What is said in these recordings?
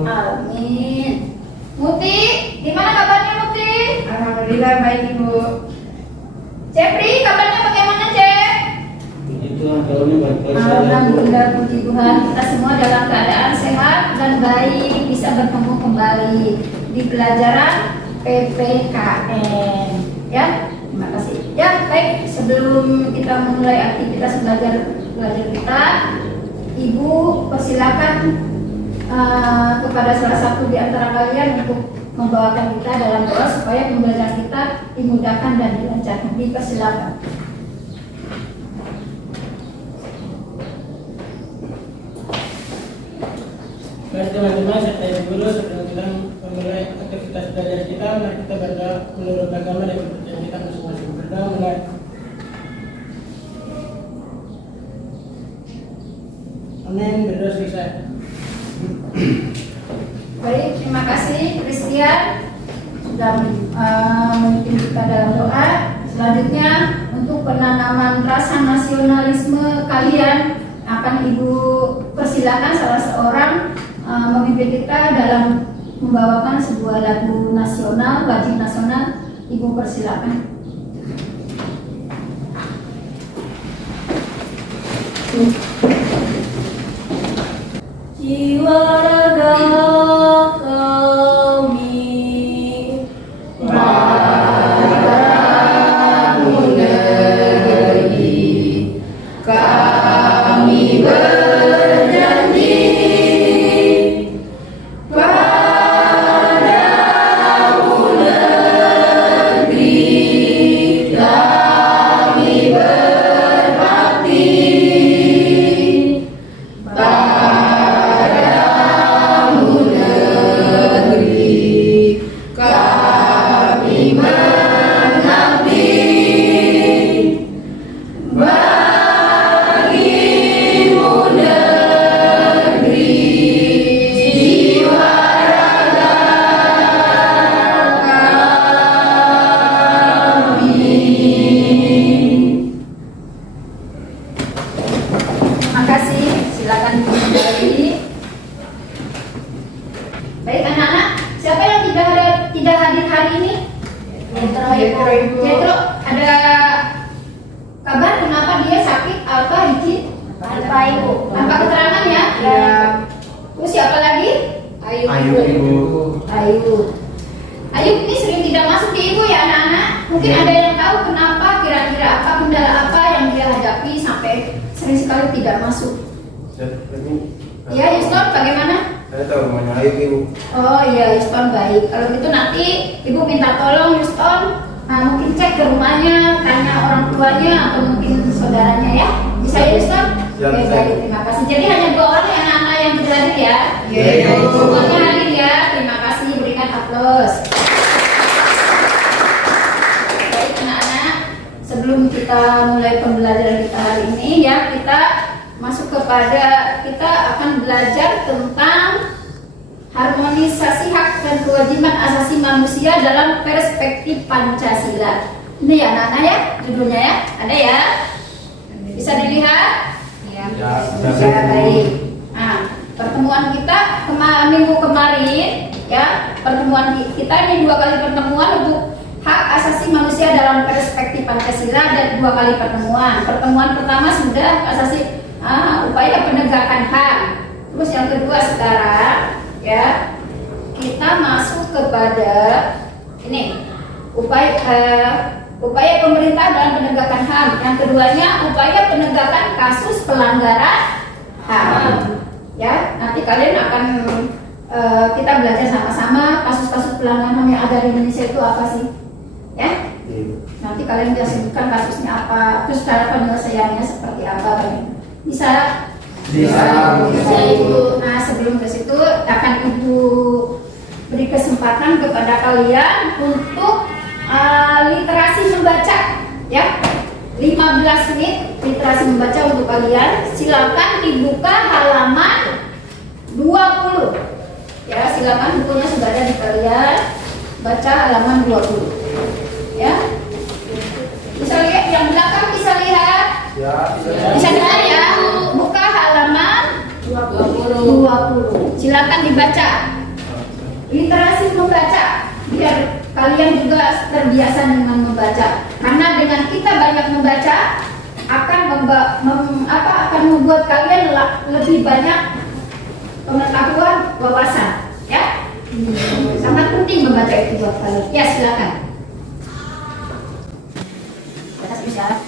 Amin. Muti, gimana kabarnya Muti? Alhamdulillah baik Ibu. Cepri, kabarnya bagaimana Cep? Itu tahunnya baik-baik saja. Alhamdulillah, puji Tuhan, kita semua dalam keadaan sehat dan baik, bisa bertemu kembali di pelajaran PPKN. Ya, terima kasih. Ya, baik. Sebelum kita memulai aktivitas belajar kita, Ibu persilakan kepada salah satu di antara kalian untuk membawakan kita dalam doa supaya pembelajaran kita dimudahkan dan dilancarkan. Dipersilakan. Baik teman-teman, serta ibu guru, sebelum kita memulai aktivitas belajar kita, mari kita berdoa menurut agama dan kepercayaan kita masing-masing. Berdoa mulai. Amin. Berdoa selesai. Baik, terima kasih Christian sudah memimpin kita dalam doa. Selanjutnya untuk penanaman rasa nasionalisme kalian akan Ibu persilakan salah seorang memimpin kita dalam membawakan sebuah lagu nasional, wajib nasional. Ibu persilakan. Jiwa raga kami Padamu negeri kami berjanji, padamu negeri kami berbakti, padamu negeri kami mengabdi. Bagimu negeri jiwa raga kami. Terima kasih. Silakan kembali. Baik anak-anak, siapa yang tidak hadir hari ini? Jetro, Ibu. Jetro, ada kabar kenapa dia sakit? Apa izin? Apa Ibu? Apa keterangan ya? Ya. Terus siapa lagi? Ayu. Ayu ini sering tidak masuk di Ibu ya anak-anak. Mungkin ada yang tahu kenapa, kira-kira apa kendala apa yang dia hadapi sampai sering sekali tidak masuk. Ya Yuston, bagaimana? Saya tahu rumahnya Ayu Ibu. Oh iya, Yuston baik. Kalau gitu nanti Ibu minta tolong Yuston, mungkin cek ke rumahnya, tanya orang tuanya atau mungkin saudaranya ya. Bisa ya Yuston? Siap, Oke, siap. baik, terima kasih. Jadi hanya 2 orang ya anak-anak yang tidak hadir ya. Iya, Ibu. Semuanya hadir ya. Terima kasih, berikan aplaus. Baik anak-anak, sebelum kita mulai pembelajaran kita hari ini ya, kita masuk kepada kita akan belajar tentang harmonisasi hak dan kewajiban asasi manusia dalam perspektif Pancasila. Ini ya anak-anak ya, judulnya ya, ada ya? Bisa dilihat? Ya. Ya, baik. Nah, pertemuan kita minggu kemarin ya, pertemuan kita ini 2 kali pertemuan untuk hak asasi manusia dalam perspektif Pancasila dan 2 kali pertemuan. Pertemuan pertama sudah asasi upaya penegakan HAM. Terus yang kedua sekarang ya kita masuk kepada ini upaya pemerintah dalam penegakan HAM. Yang keduanya upaya penegakan kasus pelanggaran HAM. Ya, nanti kalian akan kita belajar sama-sama kasus-kasus pelanggaran HAM yang ada di Indonesia itu apa sih? Ya. Nanti kalian bisa sebutkan kasusnya apa, terus cara penyelesaiannya seperti apa. Bisa? Bisa. Ibu. Nah, sebelum ke situ akan Ibu beri kesempatan kepada kalian untuk literasi membaca ya. 15 menit literasi membaca untuk kalian. Silakan dibuka halaman 20. Ya, silakan bukunya sudah ada di kalian. Baca halaman 20. Ya. Bisa lihat yang belakang, bisa lihat? Ya, Bisa dengar ya? Buka halaman 20. Silakan dibaca. Literasi membaca, biar kalian juga terbiasa dengan membaca. Karena dengan kita banyak membaca akan akan membuat kalian lebih banyak pengetahuan, wawasan, ya. Sangat penting membaca itu buat kalian. Ya, silakan. Baca serius ya.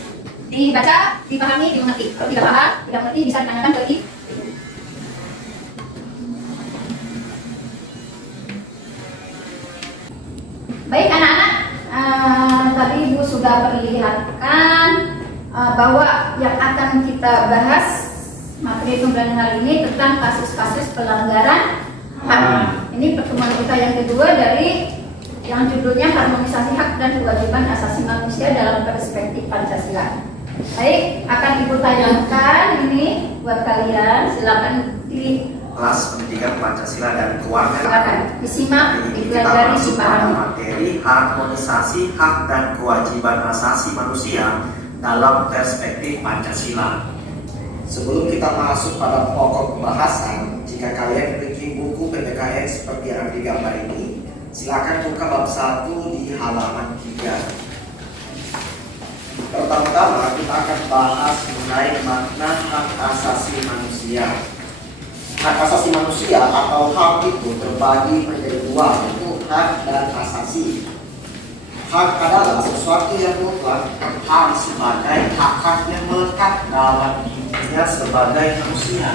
Dibaca, dipahami, dimengerti. Kalau tidak paham, tidak mengerti, bisa ditanyakan ke Ibu. Baik anak-anak, tadi Ibu sudah perlihatkan bahwa yang akan kita bahas materi pembelajaran hari ini tentang kasus-kasus pelanggaran HAM. Ini pertemuan kita yang kedua dari yang judulnya harmonisasi hak dan kewajiban asasi manusia dalam perspektif Pancasila. Baik, akan Ibu tanyakan ini buat kalian. Silakan di kelas pendidikan Pancasila dan keluarga. silakan disimak, Ini kita dipelajari, masuk pada dipahami. materi harmonisasi hak dan kewajiban asasi manusia dalam perspektif Pancasila. Sebelum kita masuk pada pokok pembahasan, jika kalian memiliki buku PPKN seperti yang ada di gambar ini, silakan buka bab 1 di halaman 3. Pertama-tama kita akan bahas mengenai makna hak asasi manusia. Hak asasi manusia atau HAM itu terbagi menjadi dua, yaitu hak dan asasi. Hak adalah sesuatu yang mutlak, HAM sebagai hak-hak yang melekat dalam dirinya sebagai manusia.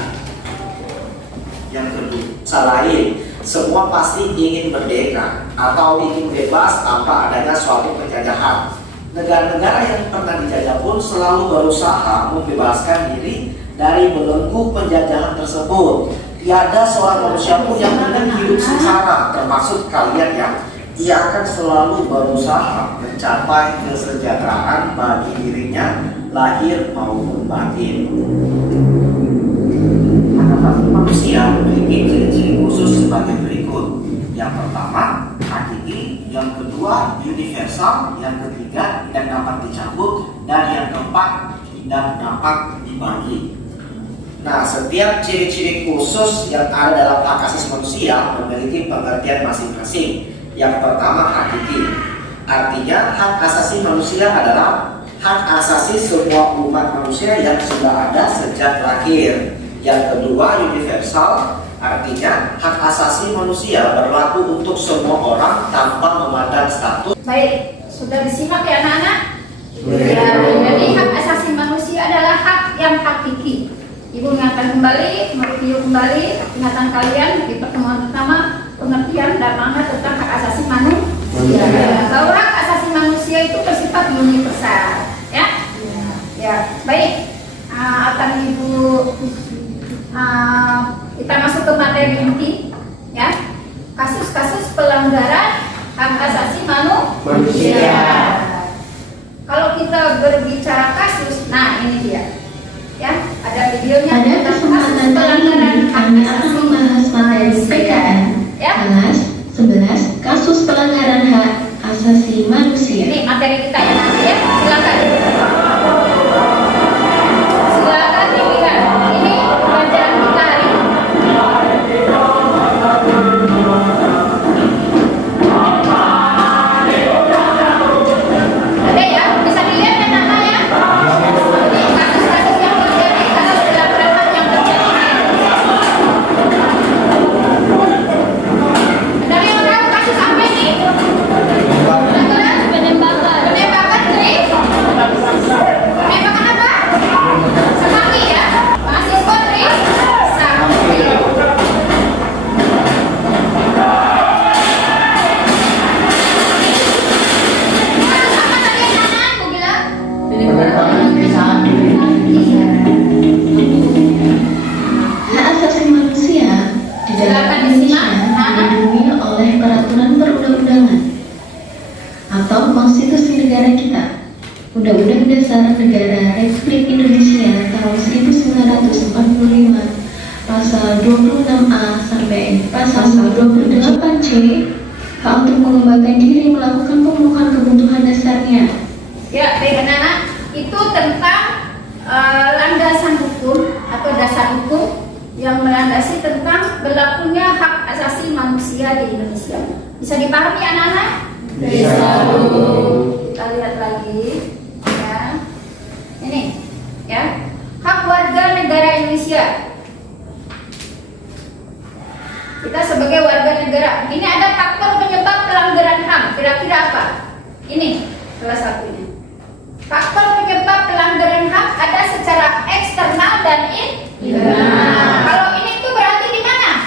Yang kedua, lain, semua pasti ingin merdeka atau ingin bebas tanpa adanya suatu penjajahan. Negara-negara yang pernah dijajah pun selalu berusaha membebaskan diri dari belenggu penjajahan tersebut. Tiada seorang manusia pun yang ingin hidup sengsara, termasuk kalian ya. Ia akan selalu berusaha mencapai kesejahteraan bagi dirinya, lahir maupun batin. Hak asasi manusia memiliki ciri-ciri khusus sebagai berikut. Yang pertama, hakiki. Yang kedua, universal. Yang ketiga, tidak dapat dicabut. Dan yang keempat, tidak dapat dibagi. Nah, setiap ciri-ciri khusus yang ada dalam hak asasi manusia memiliki pengertian masing-masing. Yang pertama, hakiki. Artinya, hak asasi manusia adalah hak asasi semua umat manusia yang sudah ada sejak lahir. Yang kedua, universal. Artinya, hak asasi manusia berlaku untuk semua orang tanpa memandang status. Baik, sudah disimak ya anak-anak? Sudah. Ya, jadi hak asasi manusia adalah hak yang hakiki. Ibu ingatkan kembali, mereview kembali ingatan kalian di pertemuan pertama, pengertian dan makna tentang hak asasi manusia. Bahwa hak asasi manusia itu bersifat universal, ya? Ya, baik. Akan Ibu kita masuk ke materi inti, ya. Kasus-kasus pelanggaran hak asasi manusia. Kalau kita berbicara kasus, nah ini dia, ya. Ada videonya. Pada tentang kesempatan kali ini kami akan membahas materi PKN ya. kelas 11 kasus pelanggaran hak asasi manusia. Ini materi kita ya nanti ya. Silakan. Silakan dilihat. Ini pelajaran kita hari ini. Ada ya? Bisa dilihat ya nama ya? Ini kasus-kasus yang terjadi, kasus pelanggaran yang terjadi. Ada yang tahu kasus apa ini? Penembakan. Penembakan nih? Penembakan apa? Sakti ya? Mahasiswa nih? Sakti. Kasus apa tadi yang Nana aku bilang? Hak asasi manusia di dalam Silakan disimak. Indonesia dilindungi oleh peraturan perundang-undangan atau konstitusi negara kita. Undang-Undang Dasar Negara Republik Indonesia tahun 1945 pasal 26A sampai pasal 28C, hak untuk mengembangkan diri melakukan pemenuhan kebutuhan dasarnya. Ya, baik anak-anak, itu tentang landasan hukum atau dasar hukum yang melandasi tentang berlakunya hak asasi manusia di Indonesia. Bisa dipahami anak-anak? Bisa, Bu. Kita lihat lagi ya. Ini ya, hak warga negara Indonesia. Kita sebagai warga negara, ini ada faktor penyebab pelanggaran HAM. Kira-kira apa? Ini salah satunya. Faktor penyebab pelanggaran HAM ada secara eksternal dan internal. Kalau ini tuh berarti di mana?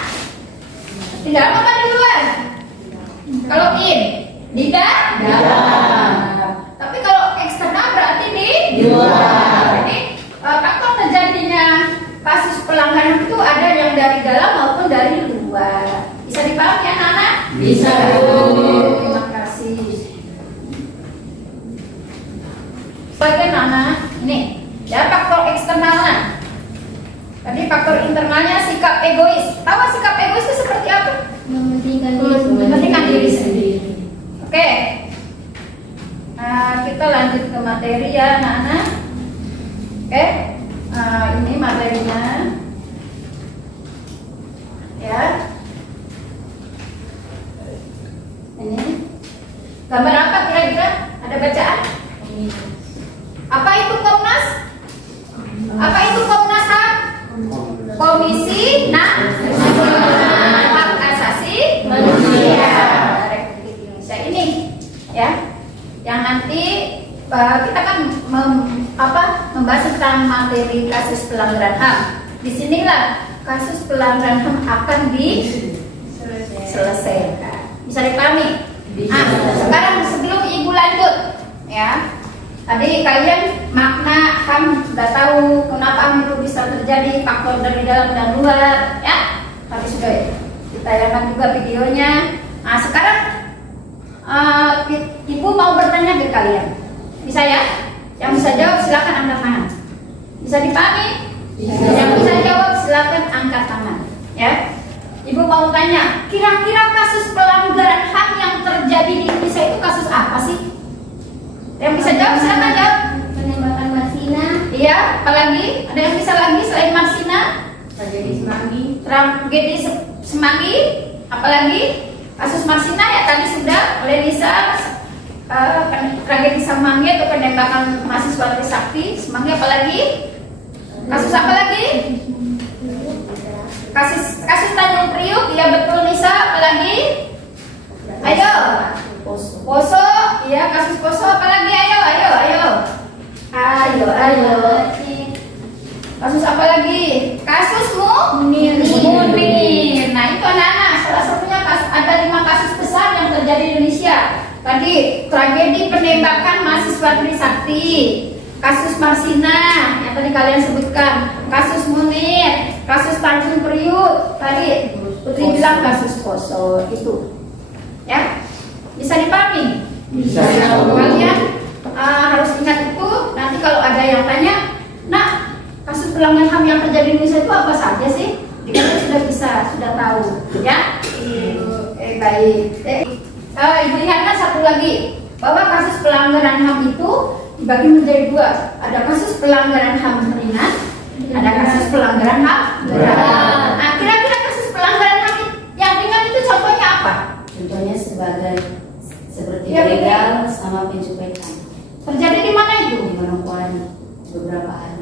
Di dalam apa di luar? Kalau di dalam. Tapi kalau eksternal berarti di luar. Jadi faktor terjadinya kasus pelanggaran itu ada yang dari dalam maupun dari luar. Bisa dipahami anak-anak? Bisa, Bu. Terima kasih. Bagian anak, ini ya faktor eksternalnya. Tadi faktor internalnya sikap egois. Tahu sikap egois itu seperti apa? Mementingkan diri sendiri. Oke. Nah, kita lanjut ke materi ya anak-anak. Oke. Ini materinya. Ya. Ini gambar apa kira-kira? Ada bacaan? Apa itu Komnas? Apa itu Komnas HAM? Komisi Nasional Hak Asasi Manusia Republik Indonesia ini, ya, yang nanti kita kan membahas tentang materi kasus pelanggaran HAM. Disinilah kasus pelanggaran HAM akan diselesaikan. Bisa dipahami? Sekarang sebelum Ibu lanjut, ya. Tadi kalian makna HAM sudah tahu kenapa HAM itu bisa terjadi, faktor dari dalam dan luar, ya. Tadi sudah ditayangkan juga videonya. Nah sekarang Ibu mau bertanya ke kalian, bisa ya? Yang bisa jawab silakan angkat tangan. Bisa dipahami? Bisa. Yang bisa jawab silakan angkat tangan, ya. Ibu mau tanya, kira-kira kasus pelanggaran HAM yang terjadi di Indonesia itu kasus apa sih? Yang bisa jawab silakan jawab. Penembakan Marsina. Iya, apalagi? Ada yang bisa lagi selain Marsina? Tragedi Semanggi. Tragedi Semanggi. Apalagi? Kasus Marsina ya tadi sudah oleh Lisa. Tragedi Semanggi atau penembakan mahasiswa Trisakti. Semanggi apalagi? Kasus apa lagi? Kasus Tanjung Priuk. Iya betul Lisa. Apalagi? Ayo. Poso, iya kasus Poso apalagi? Ayo. Kasus apa lagi? Kasus Munir. Nah itu anak-anak, salah satunya ada 5 kasus besar yang terjadi di Indonesia. Tadi tragedi penembakan mahasiswa Trisakti, kasus Marsina yang tadi kalian sebutkan, kasus Munir, kasus Tanjung Priuk, tadi Putri bilang kasus Poso itu, ya. Bisa dipahami? Bisa. Kalian harus ingat itu. Nanti kalau ada yang tanya, nah kasus pelanggaran HAM yang terjadi di Indonesia itu apa saja sih? Kalian sudah tahu, ya? Baik. Ibu lihatkan satu lagi bahwa kasus pelanggaran HAM itu dibagi menjadi 2. Ada kasus pelanggaran HAM ringan, ada kasus pelanggaran HAM berat. Nah, kira-kira kasus pelanggaran HAM yang ringan itu contohnya apa? Contohnya seperti Ya, begal sama penculikan. Terjadi di mana itu? Di Manokwari beberapa hari.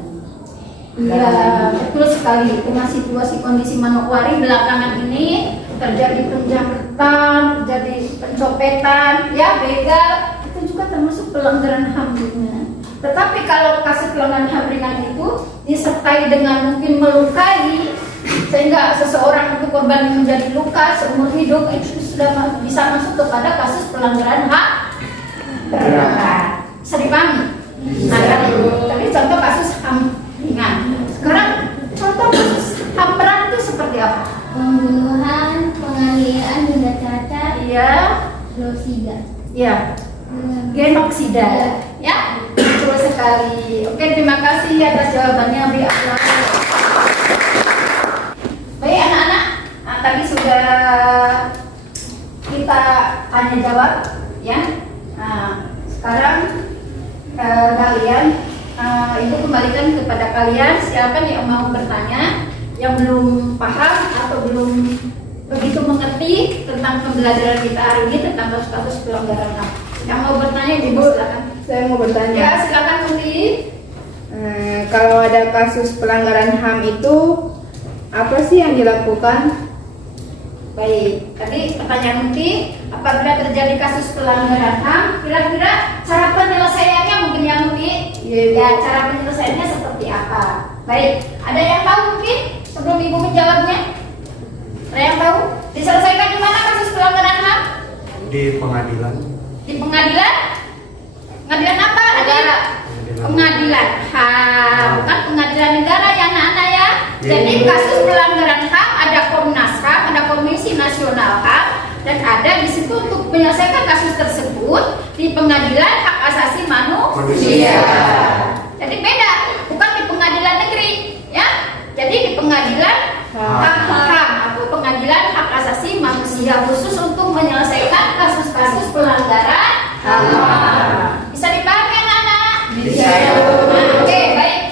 Iya, betul sekali. Dengan situasi kondisi Manokwari belakangan ini terjadi penjamretan, terjadi pencopetan, ya begal, itu juga termasuk pelanggaran HAM ringan. Tetapi kalau kasus pelanggaran HAM ringan itu disertai dengan mungkin melukai sehingga seseorang itu korban menjadi luka seumur hidup, itu sudah bisa masuk kepada kasus pelanggaran HAM berat. Bisa dipahami? Tapi contoh kasus HAM ringan. Sekarang contoh kasus HAM berat itu seperti apa? Pembunuhan, penganiayaan, benda cacat, Iya, genosida. iya, genoksida. Ya, betul sekali. Oke, terima kasih atas jawabannya, Bri Akhlak. Baik anak-anak, tadi sudah kita tanya jawab, ya. Nah, sekarang kalian, Ibu kembalikan kepada kalian siapa yang mau bertanya, yang belum paham atau belum begitu mengerti tentang pembelajaran kita hari ini tentang kasus-kasus pelanggaran HAM. Yang mau bertanya, Ibu, silakan. Saya mau bertanya. Ya, silakan Muti. Kalau ada kasus pelanggaran HAM itu apa sih yang dilakukan? Baik, tadi pertanyaan Muti, apabila terjadi kasus pelanggaran HAM, kira-kira cara penyelesaiannya mungkin yang Muti? Ya, cara penyelesaiannya seperti apa? Baik, ada yang tahu mungkin sebelum Ibu menjawabnya? Ada yang tahu? Diselesaikan di mana kasus pelanggaran HAM? Di pengadilan. Di pengadilan? Pengadilan apa? Negara. Pengadilan HAM, bukan pengadilan negara ya anak-anak ya. Jadi kasus pelanggaran HAM ada Komnas HAM, ada Komisi Nasional HAM, dan ada di situ untuk menyelesaikan kasus tersebut di Pengadilan Hak Asasi Manusia. Jadi beda, bukan di pengadilan negeri, ya. Jadi di Pengadilan Hak HAM atau Pengadilan Hak Asasi Manusia khusus untuk menyelesaikan kasus-kasus pelanggaran HAM. Bisa dipahami anak-anak? Bisa. Oke, baik.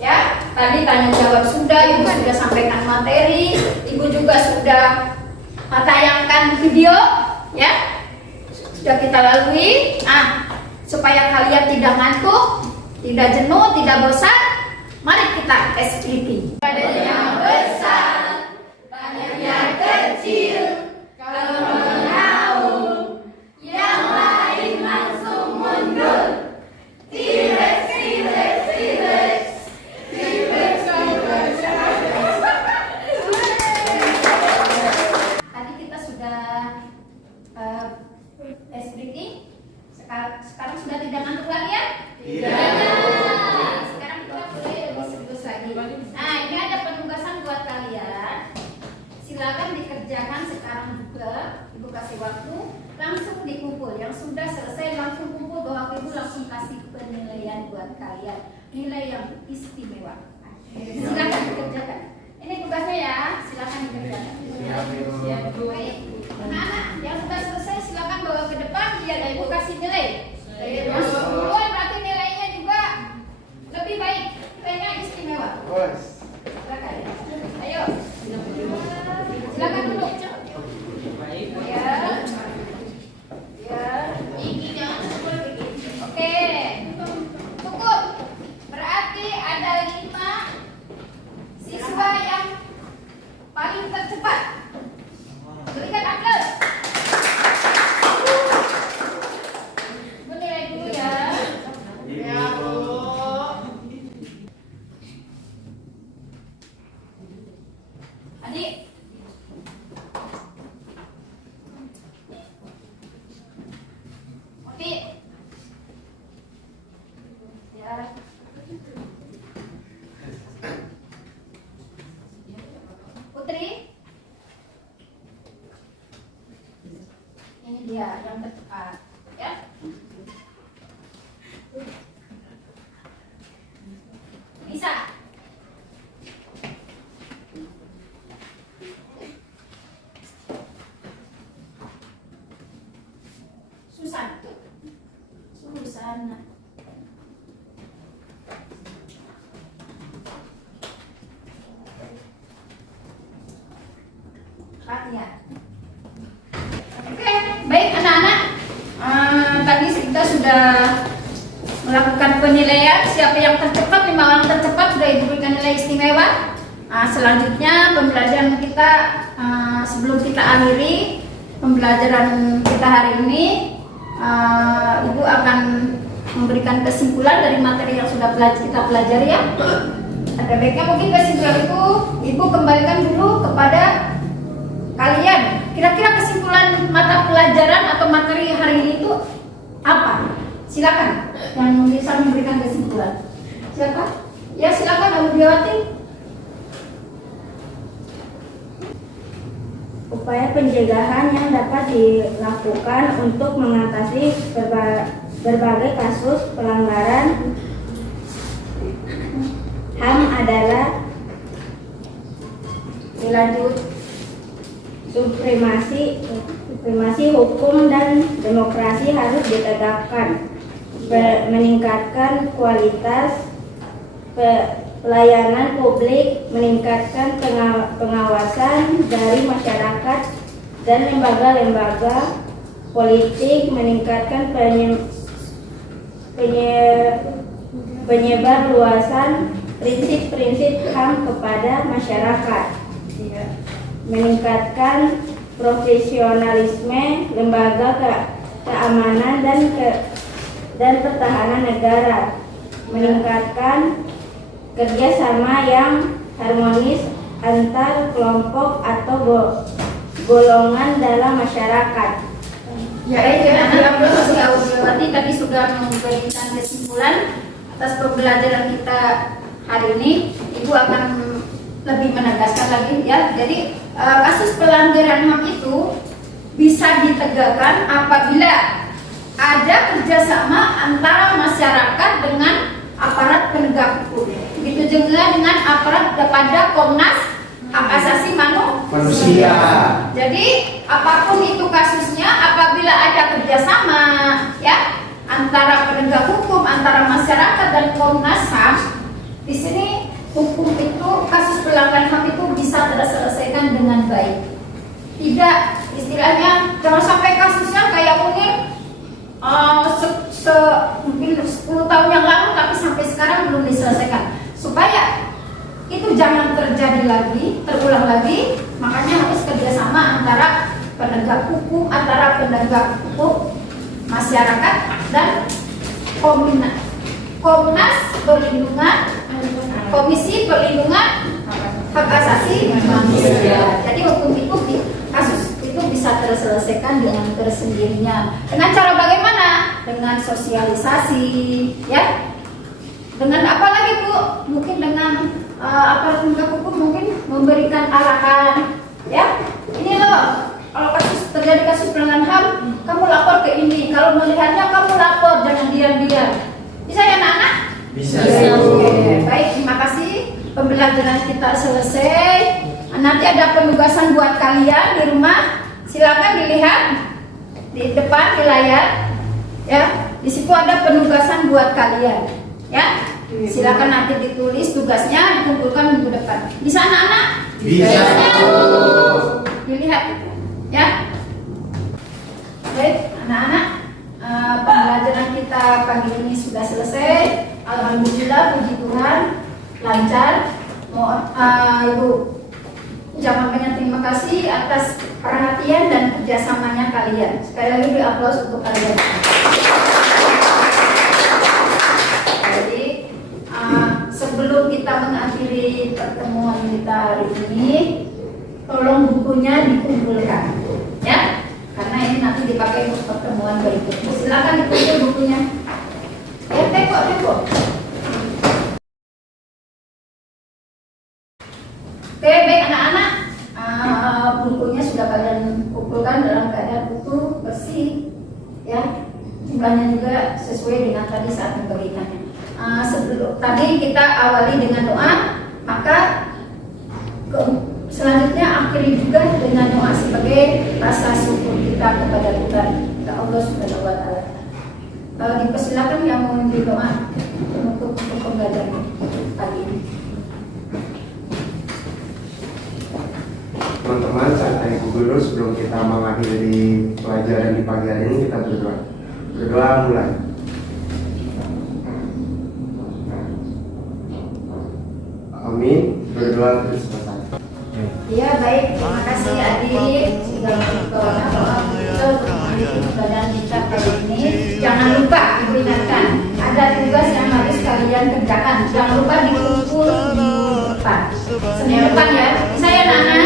Ya, tadi tanya jawab sudah, Ibu sudah sampaikan materi, Ibu juga sudah tayangkan video, ya. Sudah kita lalui. Supaya kalian tidak ngantuk, tidak jenuh, tidak bosan, mari kita SPP. Badannya besar, badannya kecil, kalau mengaum, yang lain langsung mundur. T-Rex, T-Rex, T-Rex, T-Rex, T-Rex. Tadi kita sudah SPP. Sekarang sudah tidak ngantuk lagi ya? Tidak. Sekarang kita boleh lebih serius lagi. Nah, ini ada penugasan buat kalian. Silakan dikerjakan sekarang juga. Ibu kasih waktu. Langsung dikumpul. Yang sudah selesai langsung kumpul. Bahwa Ibu langsung kasih penilaian buat kalian. Nilai yang istimewa. Silakan dikerjakan. Ini tugasnya ya. Silakan dikerjakan. Siap. Baik. Anak-anak yang sudah selesai silakan bawa ke depan. Biar Ibu kasih nilai. Yang 10 berarti nilainya juga lebih baik. Nilainya istimewa. Silakan. Ayo. Silakan duduk. Ya. Ya. Gigi jangan sebel gigi. Oke. Cukup. Berarti ada 5 siswa yang paling tercepat. Berikan aplaus. Menilai dulu ya. Ya, Bu. Adik. Oke. Ya. Putri. Ini dia yang tercepat, ya. Bisa. Susana. Katia. Oke, baik anak-anak. Tadi kita sudah melakukan penilaian. Siapa yang tercepat, 5 orang tercepat sudah Ibu berikan nilai istimewa. Selanjutnya pembelajaran kita sebelum kita akhiri pembelajaran kita hari ini, Ibu akan memberikan kesimpulan dari materi yang sudah kita pelajari ya. Ada baiknya mungkin kesimpulan itu Ibu kembalikan dulu kepada kalian. Kira-kira kesimpulan mata pelajaran atau materi hari ini itu apa? Silakan yang bisa memberikan kesimpulan. Siapa? Ya silakan Ibu Biawati. Upaya pencegahan yang dapat dilakukan untuk mengatasi berbagai kasus pelanggaran HAM adalah dilanjut supremasi hukum dan demokrasi harus ditegakkan, meningkatkan kualitas pelayanan publik, meningkatkan pengawasan dari masyarakat dan lembaga-lembaga politik, meningkatkan penyebar luasan prinsip-prinsip HAM kepada masyarakat, meningkatkan profesionalisme lembaga keamanan dan pertahanan negara, meningkatkan kerjasama yang harmonis antar kelompok atau golongan dalam masyarakat. Ya, Audiowati tadi sudah memberikan kesimpulan atas pembelajaran kita hari ini. Ibu akan lebih menegaskan lagi ya. Jadi kasus pelanggaran HAM itu bisa ditegakkan apabila ada kerjasama antara masyarakat dengan aparat penegak hukum. Begitu juga dengan aparat kepada Komnas Hak Asasi Manusia. Jadi apapun itu kasusnya, apabila ada kerjasama ya antara penegak hukum, antara masyarakat dan Komnas HAM, di sini hukum itu, kasus pelanggaran HAM itu bisa terselesaikan dengan baik. Tidak istilahnya jangan sampai kasusnya kayak mungkin mungkin 10 tahun yang lalu tapi sampai sekarang belum diselesaikan. Supaya itu jangan terjadi lagi, terulang lagi, makanya harus kerjasama antara penegak hukum, masyarakat dan Komnas Perlindungan, Komisi Perlindungan Hak Asasi Manusia. Jadi hukum itu kasus itu bisa terselesaikan dengan tersendirinya. Dengan cara bagaimana? Dengan sosialisasi, ya. Dengan apa lagi Bu? Mungkin dengan aparat penegak hukum mungkin memberikan arahan, ya. Ini loh, kalau terjadi kasus pelanggaran HAM, kamu lapor ke ini. Kalau melihatnya kamu lapor, jangan diam-diam. Bisa ya anak-anak? Bisa. Oke, baik, terima kasih. Pembelajaran kita selesai. Nanti ada penugasan buat kalian di rumah. Silakan dilihat di depan di layar. Ya, di situ ada penugasan buat kalian. Ya, silakan nanti ditulis tugasnya, dikumpulkan minggu depan. Bisa anak-anak? Bisa. Dilihat, ya. Baik, anak-anak, pembelajaran kita pagi ini sudah selesai. Alhamdulillah, puji Tuhan, lancar. Mohon Ibu ucapkan banyak terima kasih atas perhatian dan kerjasamanya kalian. Sekali lagi beri aplaus untuk kalian. Jadi sebelum kita mengakhiri pertemuan kita hari ini, tolong bukunya dikumpulkan, ya, karena ini nanti dipakai untuk pertemuan berikutnya. Silakan dikumpul bukunya. Ya, teko. Oke, baik anak-anak, bukunya sudah kalian kumpulkan dalam keadaan utuh, bersih, ya. Jumlahnya juga sesuai dengan tadi saat memberikannya. Sebelum tadi kita awali dengan doa, maka selanjutnya akhiri juga dengan doa sebagai rasa syukur kita kepada Tuhan, kepada Allah Subhanahu wa Ta'ala. Dipersilakan yang mau doa untuk pembelajaran pagi ini. Teman-teman, serta Ibu Guru, sebelum kita mengakhiri pelajaran di pagi hari ini, kita berdoa. Berdoa mulai. Amin. Berdoa terus selesai. Ya, baik, terima kasih adik sudah doa kita untuk mengakhiri pembelajaran kita pagi ini. Jangan lupa diingatkan, ada tugas yang harus kalian kerjakan. Jangan lupa dikumpul minggu depan, Senin depan ya. Saya Nana.